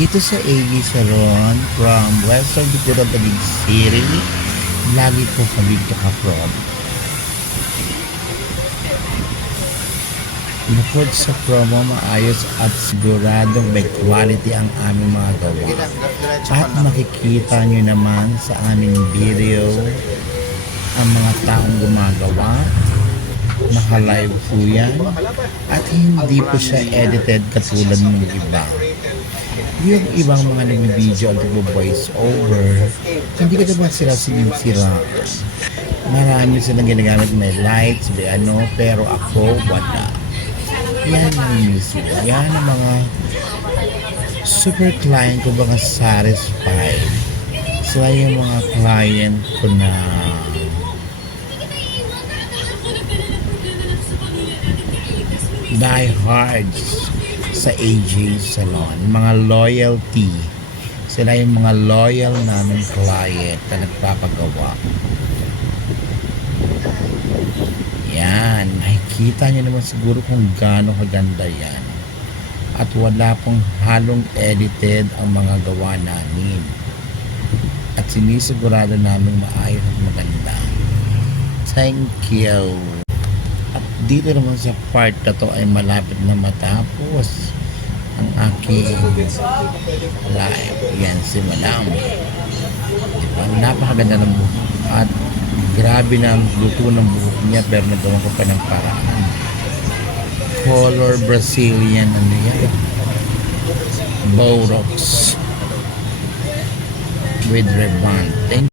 Dito sa AG Salon from Western Dakota, Taguig City, lagi po kami naka-from. Bukod sa promo, maayos at siguradong may quality ang aming mga gawa. At makikita nyo naman sa aming video ang mga taong gumagawa. Naka-live po yan. At hindi po siya edited katulad ng iba. Yung ibang mga nag-video at nag-voice over, hindi ko naman sila sinisiraan. Marami silang ginagamit, may lights, may ano, pero ako, wala. Yan yung mismo. Yan ang mga super client ko, mga satisfied. Sila yung mga client ko na diehards sa AG Salon. Mga loyalty. Sila yung mga loyal namin client na nagpapagawa. Yan. Nakikita nyo naman siguro kung gaano kaganda yan. At wala pong halong edited ang mga gawa namin. At sinisigurado namin maayos at maganda. Thank you. At dito naman sa part na to ay malapit na matapos ang aking live. Yan si Madam. Napakaganda ng buhok. At grabe na ang luto ng buhok niya, pero nagawa ko pa ng paraan. Color Brazilian, ano yan? Botox with rebond. Thank